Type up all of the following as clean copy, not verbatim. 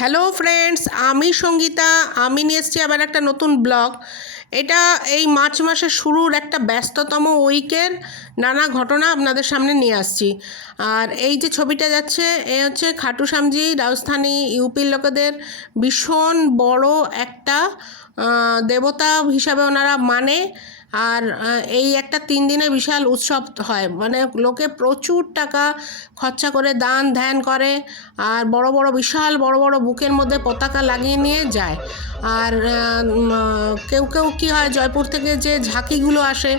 Hello friends, আমি সঙ্গীতা। আমি নিয়ে এসেছি আবার একটা নতুন ব্লগ। এটা এই মার্চ মাসের শুরুর একটা ব্যস্ততম উইকের নানা ঘটনা আপনাদের সামনে নিয়ে আসছি। আর এই যে ছবিটা যাচ্ছে, এ হচ্ছে খাটু শ্যামজি, রাজস্থানী ইউপির লোকেদের ভীষণ বড় একটা দেবতা হিসাবে ওনারা মানে। আর এই একটা 3 দিনের বিশাল উৎসব হয়, মানে লোকে প্রচুর টাকা খরচা করে দান ধ্যান করে। আর বড় বড় বিশাল বড় বড় বুকের মধ্যে পতাকা লাগিয়ে নিয়ে যায়। আর কেউ কেউ কী হয়, জয়পুর থেকে যে ঝাঁকিগুলো আসে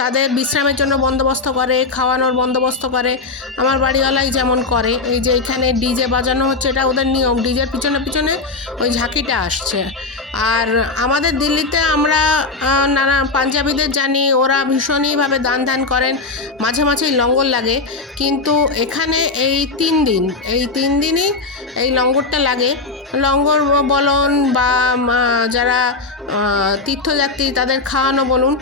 তাদের বিশ্রামের জন্য বন্দোবস্ত করে, খাওয়ানোর বন্দোবস্ত করে। আমার বাড়িওয়ালাই যেমন করে, এই যে এখানে ডিজে বাজানো হচ্ছে, এটা ওদের নিয়ম। ডিজের পিছনে পিছনে ওই ঝাঁকিটা আসছে। আর আমাদের দিল্লিতে আমরা নানা পাঞ্জাবিদের জানি, ওরা ভীষণইভাবে দান ধ্যান করেন, মাঝে মাঝেই লঙ্গর লাগে। কিন্তু এখানে এই 3 দিন, এই 3 দিনই এই লঙ্গরটা লাগে। লঙ্গর বলুন বা যারা তীর্থযাত্রী তাদের খাওয়ানো বলুন,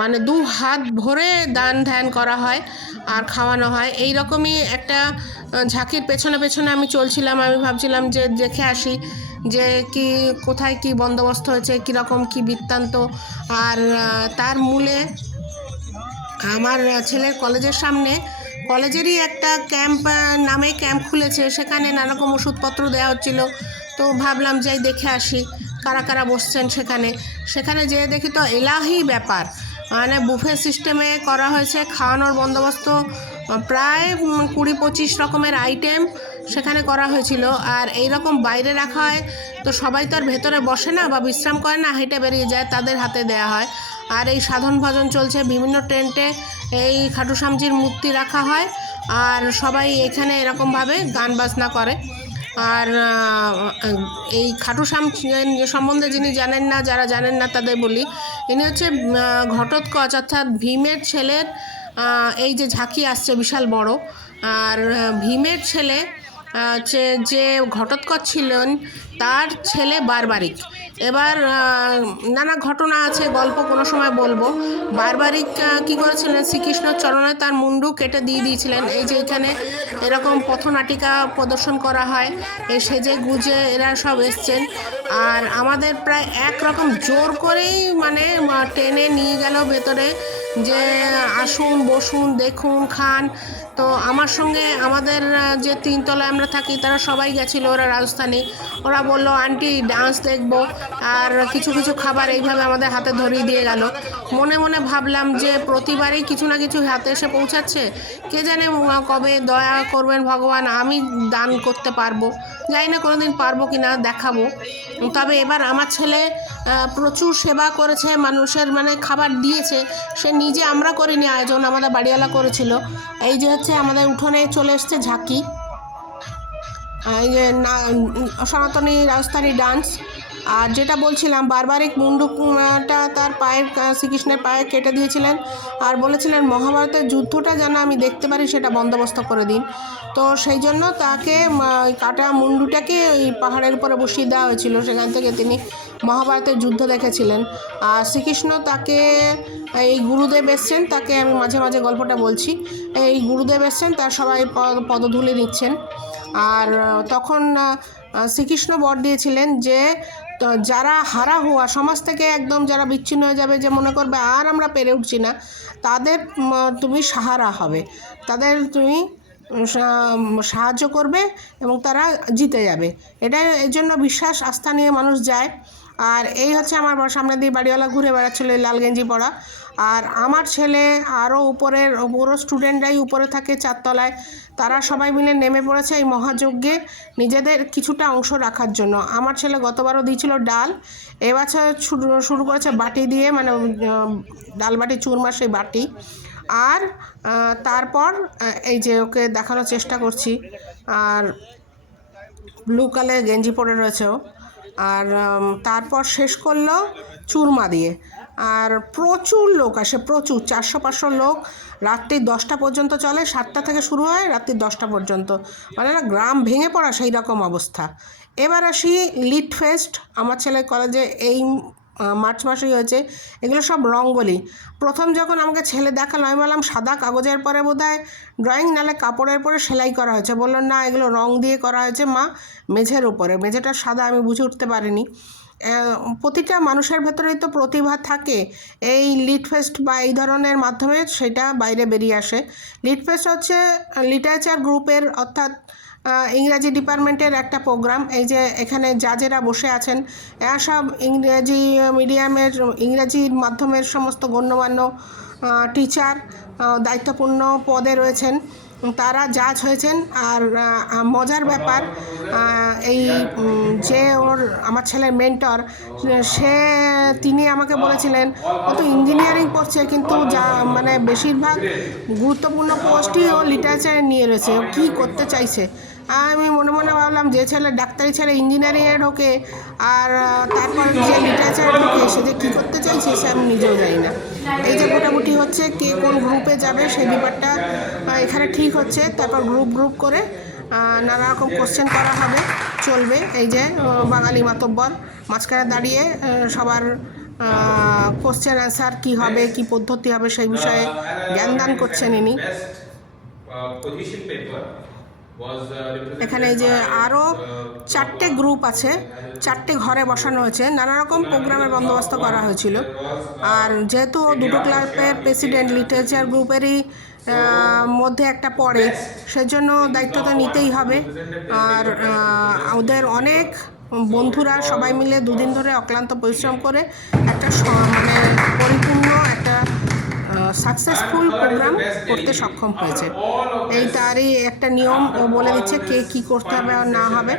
মানে 2 হাত ভরে দান ধ্যান করা হয় আর খাওয়ানো হয়। এই রকমই একটা ঝাঁকির পেছনে পেছনে আমি চলছিলাম। আমি ভাবছিলাম যে দেখে আসি যে কি কোথায় কি বন্দোবস্ত হয়েছে, কীরকম কি বৃত্তান্ত। আর তার মূলে আমার ছেলের কলেজের সামনে, কলেজেরই একটা ক্যাম্প নামে ক্যাম্প খুলেছে, সেখানে নানারকম ওষুধপত্র দেওয়া হচ্ছিল। তো ভাবলাম যাই দেখে আসি কারা কারা বসছেন সেখানে। সেখানে যেয়ে দেখি তো এলাহি ব্যাপার, মানে বুফে সিস্টেমে করা হয়েছে, খাওয়ানোর বন্দোবস্ত প্রায় 20-25 রকমের আইটেম সেখানে করা হয়েছিল। আর এই রকম বাইরে রাখা হয়, তো সবাই তো আর ভেতরে বসে না বা বিশ্রাম করে না, হেঁটে বেরিয়ে যায়, তাদের হাতে দেয়া হয়। আর এই সাধন ভজন চলছে, বিভিন্ন টেন্টে এই খাটু শ্যামজির মূর্তি রাখা হয়, আর সবাই এখানে এরকমভাবে গান বাজনা করে। আর এই খাটু শ্যাম সম্বন্ধে যিনি জানেন না, যারা জানেন না তাদের বলি, ইনি হচ্ছে ঘটোৎকচ, অর্থাৎ ভীমের ছেলের এই যে ঝাঁকি আসছে বিশাল বড়। আর ভীমের ছেলে যে ঘটোৎকচ ছিলেন, তার ছেলে বারবারিক। এবার নানা ঘটনা আছে, গল্প কোনো সময় বলবো। বারবারিক কী করেছিলেন, শ্রীকৃষ্ণর চরণে তার মুন্ডু কেটে দিয়ে দিয়েছিলেন। এই যে এখানে এরকম পথনাটিকা প্রদর্শন করা হয়, এই সেজে গুজে এরা সব এসছেন। আর আমাদের প্রায় একরকম জোর করেই মানে টেনে নিয়ে গেল ভেতরে, যে আসুন বসুন দেখুন খান। তো আমার সঙ্গে আমাদের যে 3 তলায় আমরা থাকি তারা সবাই গেছিলো, ওরা রাজস্থানী। ওরা বললো আন্টি ডান্স দেখবো, আর কিছু কিছু খাবার এইভাবে আমাদের হাতে ধরিয়ে দিয়ে গেল। মনে মনে ভাবলাম যে প্রতিবারই কিছু না কিছু হাতে এসে পৌঁছাচ্ছে, কে জানে কবে দয়া করবেন ভগবান, আমি দান করতে পারবো। জানি না কোনোদিন পারবো কি না, দেখাবো। তবে এবার আমার ছেলে প্রচুর সেবা করেছে, মানুষের মানে খাবার দিয়েছে। সে নিজে, আমরা করিনি আয়োজন, আমাদের বাড়িওয়ালা করেছিল। এই যে হচ্ছে আমাদের উঠোনে চলে এসছে ঝাঁকি, এই যে সনাতনী রাজস্থানী ডান্স। আর যেটা বলছিলাম, বারবারিক মুন্ডুটা তার পায়ের, শ্রীকৃষ্ণের পায়ে কেটে দিয়েছিলেন, আর বলেছিলেন মহাভারতের যুদ্ধটা যেন আমি দেখতে পারি সেটা বন্দোবস্ত করে দিন। তো সেই জন্য তাকে কাটা মুন্ডুটাকে ওই পাহাড়ের উপরে বসিয়ে দেওয়া হয়েছিল, সেখান থেকে তিনি মহাভারতের যুদ্ধ দেখেছিলেন। আর শ্রীকৃষ্ণ তাকে, এই গুরুদেব এসছেন, তাকে আমি মাঝে মাঝে গল্পটা বলছি। এই গুরুদেব এসছেন, তার সবাই পদধূলি নিচ্ছেন। আর তখন শ্রীকৃষ্ণ বর দিয়েছিলেন যে যারা হারা হুয়া, সমাজ থেকে একদম যারা বিচ্ছিন্ন হয়ে যাবে, যে মনে করবে আর আমরা পেরে উঠছি না, তাদের তুমি সাহারা হবে, তাদের তুমি সাহায্য করবে এবং তারা জিতে যাবে। এটা এর জন্য বিশ্বাস আস্থা নিয়ে মানুষ যায়। আর এই হচ্ছে আমার সামনে দিয়ে বাড়িওয়ালা ঘুরে বেড়াচ্ছিল লাল গেঞ্জি পরা। আর আমার ছেলে আরও উপরের পুরো স্টুডেন্টরাই উপরে থাকে 4 তলায়, তারা সবাই মিলে নেমে পড়েছে এই মহাযজ্ঞে নিজেদের কিছুটা অংশ রাখার জন্য। আমার ছেলে গতবারও দিয়েছিল ডাল, এবছর শুরু করেছে বাটি দিয়ে, মানে ডাল বাটি চুরমা, সেই বাটি। আর তারপর এই যে ওকে দেখানোর চেষ্টা করছি, আর ব্লু কালার গেঞ্জি পরে রয়েছে ও। আর তারপর শেষ করলো চুরমা দিয়ে। আর প্রচুর লোক আসে, প্রচুর, 400-500 লোক। রাত্রি 10টা পর্যন্ত চলে, 7টা থেকে শুরু হয় রাত্রি 10টা পর্যন্ত, মানে না গ্রাম ভেঙে পড়া সেই রকম অবস্থা। এবার আসি লিট ফেস্ট। আমার ছেলে কলেজে এই মার্চ মাসেই হয়েছে। এগুলো সব রঙ্গোলি। প্রথম যখন আমাকে ছেলে দেখালো আমি বললাম সাদা কাগজের পরে বোধহয় ড্রয়িং, নাহলে কাপড়ের পরে সেলাই করা হয়েছে। বললো না, এগুলো রং দিয়ে করা হয়েছে মা, মেঝের উপরে। মেঝেটা সাদা, আমি বুঝে উঠতে পারিনি। প্রতিটা মানুষের ভেতরেই তো প্রতিভা থাকে। এই লিটফেস্ট বা এই ধরনের মাধ্যমে সেটা বাইরে বেরিয়ে আসে। লিটফেস্ট হচ্ছে লিটারেচার গ্রুপের, অর্থাৎ ইংরাজি ডিপার্টমেন্টের একটা প্রোগ্রাম। এই যে এখানে জাজেরা বসে আছেন, এরা সব ইংরেজি মিডিয়ামের, ইংরাজির মাধ্যমের সমস্ত গণ্যমান্য টিচার, দায়িত্বপূর্ণ পদে রয়েছেন, তারা জাজ হয়েছেন। আর মজার ব্যাপার, এই যে আমার ছেলের মেন্টর, তিনি আমাকে বলেছিলেন ও তো ইঞ্জিনিয়ারিং পড়ছে, কিন্তু যা মানে বেশিরভাগ গুরুত্বপূর্ণ পোস্টই ও লিটারেচারে নিয়ে রয়েছে। ও কী করতে চাইছে? আমি মনে মনে ভাবলাম, যে ছেলে ডাক্তারি ছেলে ইঞ্জিনিয়ারিংয়ে ঢোকে আর তারপর যে লিটারেচারে ঢোকে, সে যে কী করতে চাইছে সে আমি নিজেও জানি না। এই যে মোটামুটি হচ্ছে কে কোন গ্রুপে যাবে সেই ব্যাপারটা এখানে ঠিক হচ্ছে। তারপর গ্রুপ করে নানা রকম কোশ্চেন করা হবে, চলবে। এই যে বাঙালি মাতব্বর মাঝখানে দাঁড়িয়ে সবার কোশ্চেন অ্যান্সার কী হবে, কী পদ্ধতি হবে সেই বিষয়ে জ্ঞানদান করছেন ইনি। এখানে যে আরও 4টে গ্রুপ আছে, 4টে ঘরে বসানো হয়েছে, নানা রকম প্রোগ্রামের বন্দোবস্ত করা হয়েছিল। আর যেহেতু দুটো ক্লাবের প্রেসিডেন্ট লিটারেচার গ্রুপেরই মধ্যে একটা পড়ে, সেজন্য দায়িত্বটা নিতেই হবে। আর ওদের অনেক বন্ধুরা সবাই মিলে দুদিন ধরে অক্লান্ত পরিশ্রম করে একটা মানে পরিপূর্ণ একটা সাকসেসফুল প্রোগ্রাম করতে সক্ষম হয়েছে। এই তারই একটা নিয়ম ও বলে দিচ্ছে কে কী করতে হবে আর না হবে।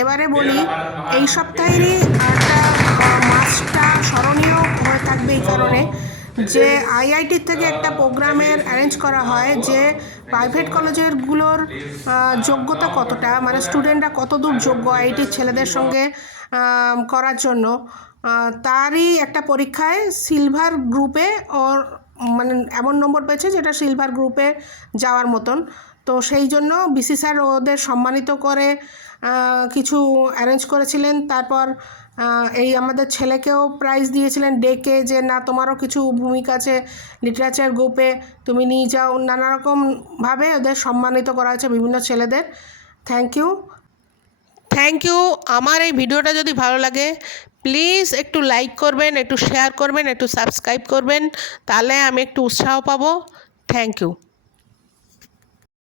এবারে বলি, এই সপ্তাহেরই একটা মাসটা স্মরণীয় হয়ে থাকবে এই কারণে যে আইআইটির থেকে একটা প্রোগ্রামের অ্যারেঞ্জ করা হয়, যে প্রাইভেট কলেজেরগুলোর যোগ্যতা কতটা, মানে স্টুডেন্টরা কত দূর যোগ্য আইআইটির ছেলেদের সঙ্গে করার জন্য, তারই একটা পরীক্ষায় সিলভার গ্রুপে ওর মানে এমন নম্বর পেয়েছে যেটা সিলভার গ্রুপে যাওয়ার মতন। তো সেই জন্য বিসি স্যার ওদের সম্মানিত করে কিছু অ্যারেঞ্জ করেছিলেন। তারপর এই আমাদের ছেলেকেও প্রাইজ দিয়েছিলেন ডেকে, যে না তোমারও কিছু ভূমিকা আছে লিটারেচার গ্রুপে, তুমি নিয়ে যাও। নানা রকমভাবে ওদের সম্মানিত করা হয়েছে বিভিন্ন ছেলেদের। Thank you. আমার এই ভিডিওটা যদি ভালো লাগে প্লিজ একটু লাইক করবেন, একটু শেয়ার করবেন, একটু সাবস্ক্রাইব করবেন, তাহলে আমি একটু উৎসাহ পাবো। Thank you.